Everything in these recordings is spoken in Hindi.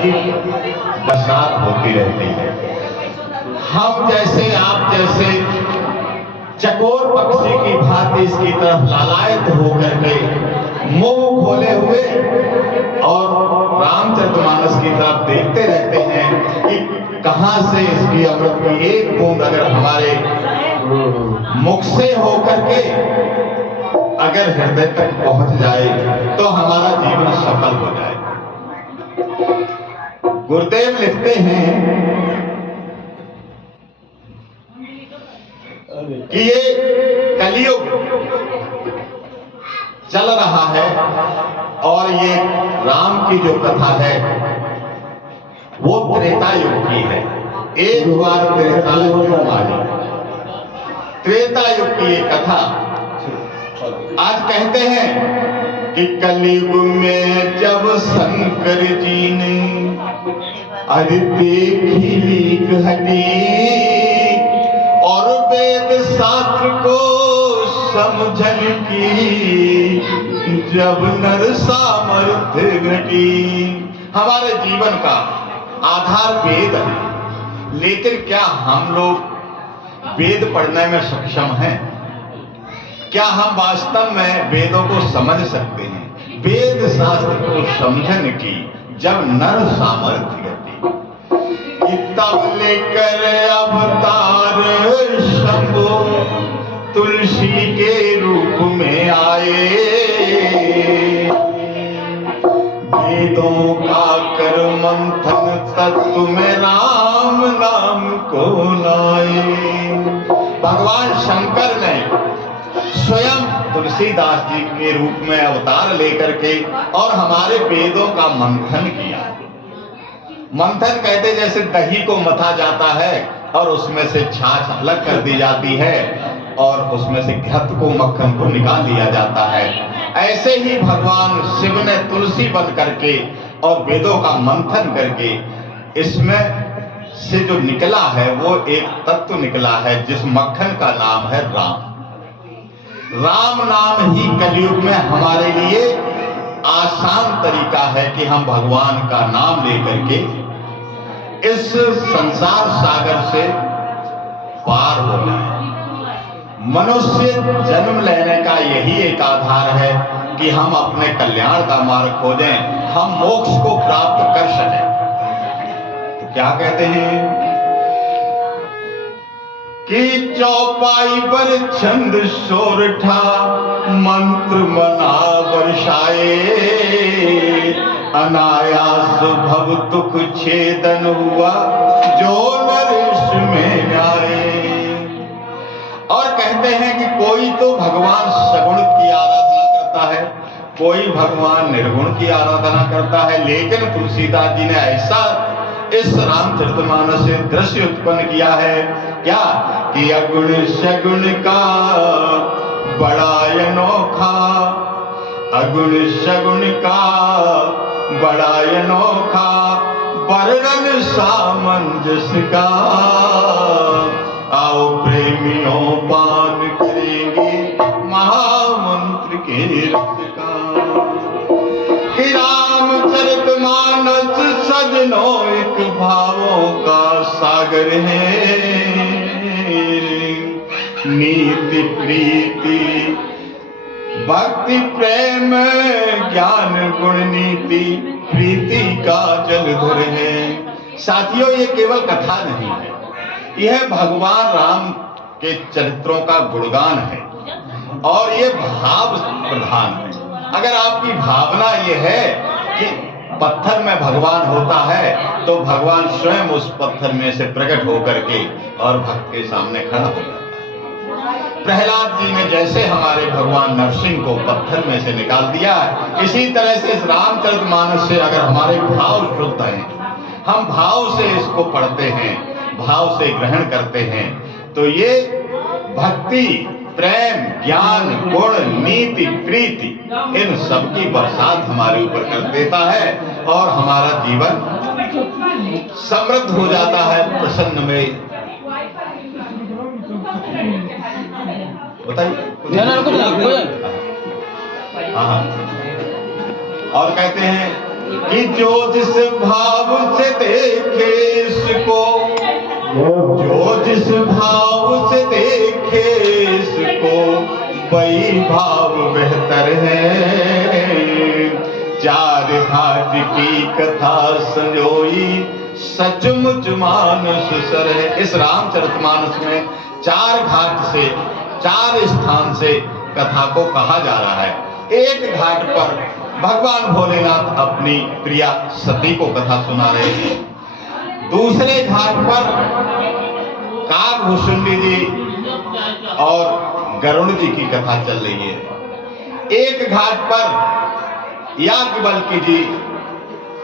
की बरसात होती रहती है। हम जैसे आप जैसे चकोर पक्षी की भांति इसकी तरफ लालायित होकर के मुंह खोले हुए और रामचरितमानस की तरफ देखते रहते हैं कि कहां से इसकी अमृत की एक बूंद अगर हमारे मुख से होकर के अगर हृदय तक पहुंच जाए तो हमारा जीवन सफल हो जाए। गुरुदेव लिखते हैं कि ये कलियुग चल रहा है और ये राम की जो कथा है वो त्रेता युग की है। एक बार त्रेता युग मानी, त्रेता युग की ये कथा आज कहते हैं कि कलयुग में जब शंकर जी ने अरे देखी लीक हटी और वेद शास्त्र को समझन की जब नर सामर्थ्य घटी। हमारे जीवन का आधार वेद है, लेकिन क्या हम लोग वेद पढ़ने में सक्षम हैं? क्या हम वास्तव में वेदों को समझ सकते हैं? वेद शास्त्र को समझन की जब नर सामर्थ्य घटी, तब लेकर अवतार शंभु तुलसी के रूप में आए। वेदों का कर मंथन तत्व में राम नाम को लाए। भगवान शंकर ने स्वयं तुलसीदास जी के रूप में अवतार लेकर के और हमारे वेदों का मंथन किया। मंथन कहते जैसे दही को मथा जाता है और उसमें से छाछ अलग कर दी जाती है और उसमें से घृत को मक्खन को निकाल लिया जाता है, ऐसे ही भगवान शिव ने तुलसी बन करके और वेदों का मंथन करके इसमें से जो निकला है वो एक तत्व निकला है जिस मक्खन का नाम है राम। राम नाम ही कलयुग में हमारे लिए आसान तरीका है कि हम भगवान का नाम लेकर के इस संसार सागर से पार हो जाए। मनुष्य जन्म लेने का यही एक आधार है कि हम अपने कल्याण का मार्ग खोजें, हम मोक्ष को प्राप्त कर सकें। तो क्या कहते हैं कि चौपाई पर छंद सोरठा मंत्र मना वर्षाए, अनायास भव दुख छेदन हुआ जो नरेश में आए। और कहते हैं कि कोई तो भगवान सगुण की आराधना करता है, कोई भगवान निर्गुण की आराधना करता है, लेकिन तुलसीदास जी ने ऐसा इस रामचरितमानस से दृश्य उत्पन्न किया है क्या कि अगुण सगुण का बड़ा अनोखा, अगुण सगुण का बड़ा अनोखा वर्णन सामंजस का। आओ प्रेमियों पान करेंगे महामंत्र के रस का। कि रामचरितमानस सजनों एक भावों का सागर है, नीति प्रीति भक्ति प्रेम ज्ञान गुण नीति प्रीति का जलधर है। साथियों, ये केवल कथा नहीं है, यह भगवान राम के चरित्रों का गुणगान है और ये भाव प्रधान है। अगर आपकी भावना ये है कि पत्थर में भगवान होता है तो भगवान स्वयं उस पत्थर में से प्रकट होकर के और भक्त के सामने खड़ा हो जाता है। प्रहलाद जी ने जैसे हमारे भगवान नरसिंह को पत्थर में से निकाल दिया, इसी तरह से इस रामचरितमानस से अगर हमारे भाव शुद्ध हैं, हम भाव से इसको पढ़ते हैं, भाव से ग्रहण करते हैं, तो ये भक्ति प्रेम ज्ञान गुण नीति प्रीति इन सब की बरसात हमारे ऊपर कर देता है और हमारा जीवन समृद्ध हो जाता है, प्रसन्न में। बताइए। हाँ, और कहते हैं कि जो जिस भाव से देखे इसको, जो जिस भाव से देखे इसको, वही भाव बेहतर है। चार घाट की कथा संजोई, सचमुच मानस सर है। इस रामचरितमानस में 4 घाट से, 4 स्थान से कथा को कहा जा रहा है। एक घाट पर भगवान भोलेनाथ अपनी प्रिया सती को कथा सुना रहे हैं। दूसरे घाट पर काकभूषुंडी जी और गरुड़ जी की कथा चल रही है। एक घाट पर याज्ञवल्क्य जी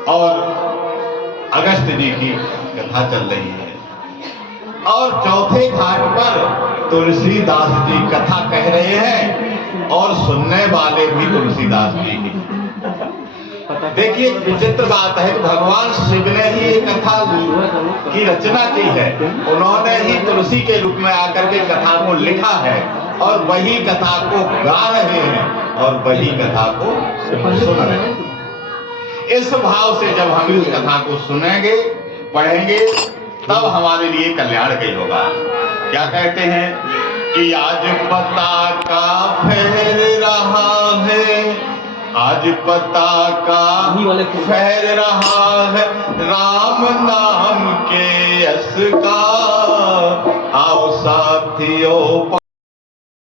और अगस्त्य जी की कथा चल रही है। और चौथे घाट पर तुलसीदास जी कथा कह रहे हैं और सुनने वाले भी तुलसीदास जी की। देखिए विचित्र बात है, भगवान शिव ने ही ये कथा की रचना की है। उन्होंने ही तुलसी के रूप में आकर के कथा को लिखा है और वही कथा को गा रहे हैं और वही कथा को सुन रहे हैं। इस भाव से जब हम इस कथा को सुनेंगे, पढ़ेंगे, तब हमारे लिए कल्याणकारी होगा। क्या कहते हैं कि आज पता का फैल रहा है, आज पता का फैल रहा है, राम नाम के यश का। आओ साथियों